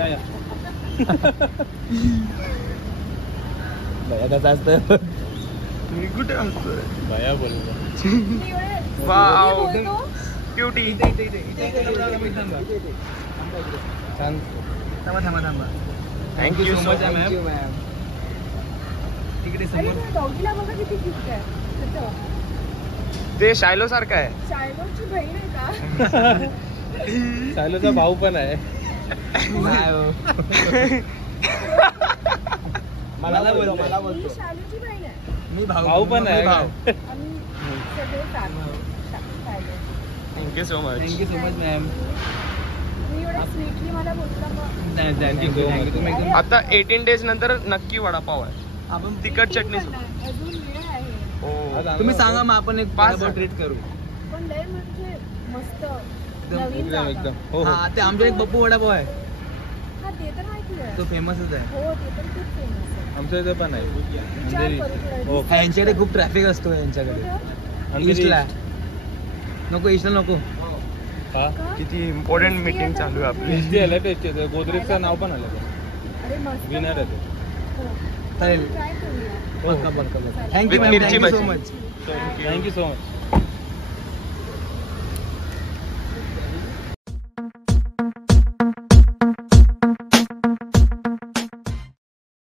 या या भैया कसं असतं मी कुठे असतो भैया बोलतो वाव क्यूटी छान थांबा थांबा थांबा थँक्यू सो मच मॅम तिकडे समोर डॉगीला बघा किती क्यूट आहे. ते शायलो सारखं आहे शायलोची बहीण आहे का? शायलोचा भाऊ पण आहे मला बोलतो मी शायलोची बहीण आहे. मी भाऊ पण आहे भाऊ आम्ही सगळे शायलो. Thank you so much thank you so much ma'am. मी एवढं स्वीटली मला बोलला मग. थँक्यू तुम्ही एकदम आता 18 डेज नंतर नक्की वडापाव आहे आपण तिखट चटणी अजून वेळ आहे. हो तुम्ही सांगा मग आपण एक पाच ट्रीट करू पण लय म्हणजे मस्त नवीन एकदम जागा. एकदम हो हो ते आमच्या एक बप्पू वडापाव आहे हा ते तर माहिती आहे. तो फेमसच आहे हो ते पण खूप फेमस आहे. आमच्या इथे पण आहे विचार अंधेरी करू थोडं. हो यांच्याकडे खूप ट्रॅफिक असतो यांच्याकडे कुठं? अंधेरी ईस्टला नको ईस्टला नको हा किती इम्पॉर्टंट मीटिंग चालू आहे आपली टेस्टी आलं टेस्टी गोदरेजचं नाव पण आलं अरे मस्त. विनर आहे ते हो. चालेल ट्राय करूया. हो पक्का पक्का चालेल. थँक्यू With मॅम मिरची थँक्यू सो भजी. Much thank you so much